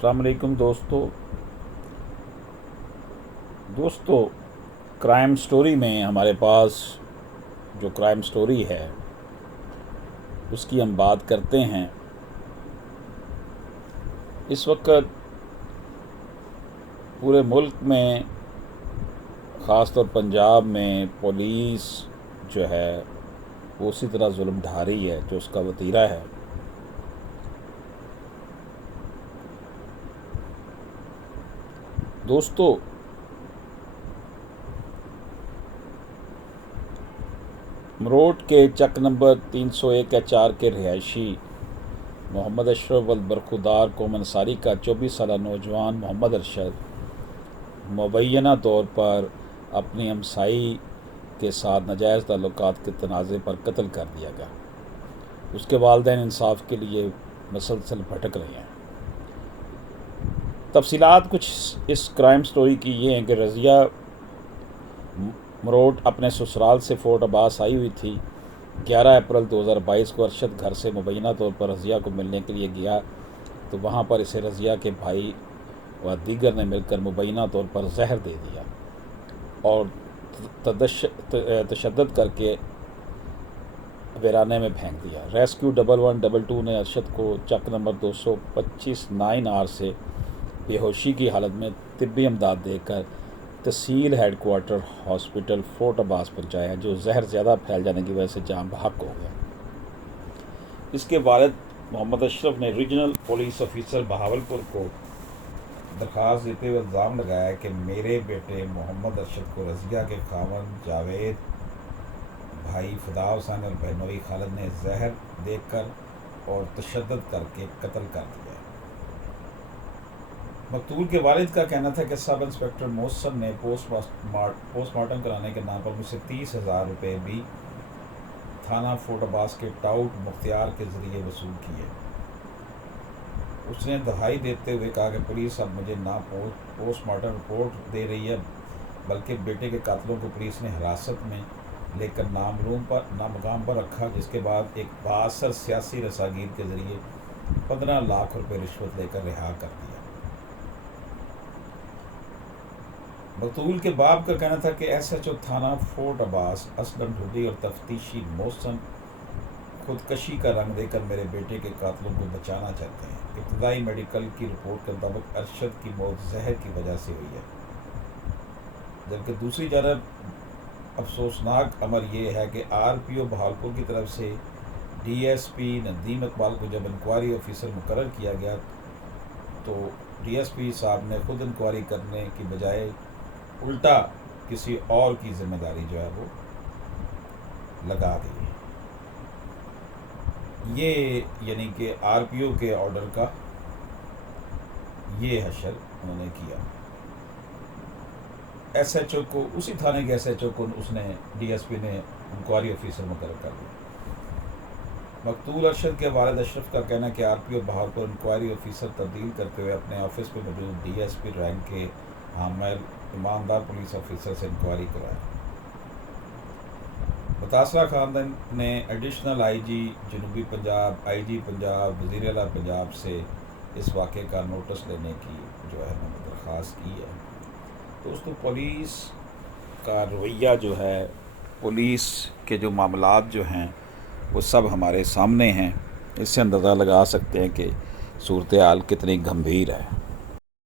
अस्सलाम वालेकुम दोस्तों क्राइम स्टोरी में हमारे पास जो क्राइम स्टोरी है उसकी हम बात करते हैं। इस वक्त पूरे मुल्क में ख़ास तौर पंजाब में पुलिस जो है वो उसी तरह जुल्म ढा रही है जो उसका वतीरा है। दोस्तों मरोट के चक नंबर 301 HR के रिहायशी मोहम्मद अशरफ अल बरखुदार कौम अंसारी का 24 साल नौजवान मोहम्मद अरशद मुबैना तौर पर अपनी हमसाई के साथ नाजायज़ ताल्लुकात के तनाज़े पर कत्ल कर दिया गया। उसके वालिदैन इंसाफ के लिए मसलसल भटक रहे हैं। तफसीलात कुछ इस क्राइम स्टोरी की ये हैं कि रज़िया मरोट अपने ससुराल से फोर्ट अब्बास आई हुई थी। 11 अप्रैल 2022 को अरशद घर से मुबैना तौर पर रज़िया को मिलने के लिए गया तो वहाँ पर इसे रज़िया के भाई व दीगर ने मिलकर मुबैना तौर पर जहर दे दिया और तशद्दुद करके वीराने में फेंक दिया। रेस्क्यू 1122 ने अरशद को चक नंबर 225 9R से बेहोशी की हालत में तिब्बी इमदाद देकर तहसील हेडक्वार्टर हॉस्पिटल फोर्ट अब्बास पहुँचाया, जो जहर ज़्यादा फैल जाने की वजह से जान बहक हो गया। इसके वालिद मोहम्मद अशरफ ने रीजनल पुलिस ऑफिसर बहावलपुर को दरख्वास्त देते हुए इल्ज़ाम लगाया कि मेरे बेटे मोहम्मद अरशद को रज़िया के खावंद जावेद भाई फिदा हुसैन और बहनोई खालिद ने जहर देकर और तशद्दुद करके कत्ल कर दिया। मकतूल के वालिद का कहना था कि सब इंस्पेक्टर मोहसन ने पोस्टमार्टम कराने के नाम पर मुझसे 30,000 रुपये भी थाना फोर्ट अब्बास के टाउट मुख्तियार के ज़रिए वसूल किए। उसने दहाई देते हुए कहा कि पुलिस अब मुझे ना पोस्टमार्टम रिपोर्ट दे रही है बल्कि बेटे के कातलों को पुलिस ने हिरासत में लेकर नामकाम पर रखा, जिसके बाद एक बासर सियासी रसागीर के ज़रिए 15 लाख रुपये रिश्वत लेकर रिहा कर दिया। मकतूल के बाप का कहना था कि SHO थाना फोर्ट अब्बास असलम ढुडी और तफ्तीशी मोहसन खुदकशी का रंग देकर मेरे बेटे के कातलों को बचाना चाहते हैं। इब्तदाई मेडिकल की रिपोर्ट के मुताबिक अरशद की मौत जहर की वजह से हुई है, जबकि दूसरी जानब अफसोसनाक अमर यह है कि RPO बहावलपुर की तरफ से DSP नदीम इकबाल को जब इंक्वायरी ऑफिसर मुकर्रर किया गया तो DSP साहब ने खुद इंक्वायरी करने की बजाय उल्टा किसी और की जिम्मेदारी जो है वो लगा दी। ये यानी कि RPO के ऑर्डर का ये हशर उन्होंने किया। SHO को, उसी थाने के SHO को उसने DSP ने इंक्वायरी ऑफिसर मुकर्रर कर दिया। मकतूल अरशद के वालिद अशरफ का कहना है कि RPO बहावलपुर इंक्वायरी ऑफिसर तब्दील करते हुए अपने ऑफिस में मौजूद DSP रैंक के हामिल ईमानदार पुलिस ऑफिसर से इंक्वायरी कराया। मुतासरा खानदान ने एडिशनल IG जनूबी पंजाब, IG पंजाब, वज़ीर आला पंजाब से इस वाक़े का नोटिस लेने की जो है मैंने दरख्वास्त की है। दोस्तों पुलिस का रवैया जो है, पुलिस के जो मामलात जो हैं वो सब हमारे सामने हैं। इससे अंदाज़ा लगा सकते हैं कि सूरत हाल कितनी गंभीर है।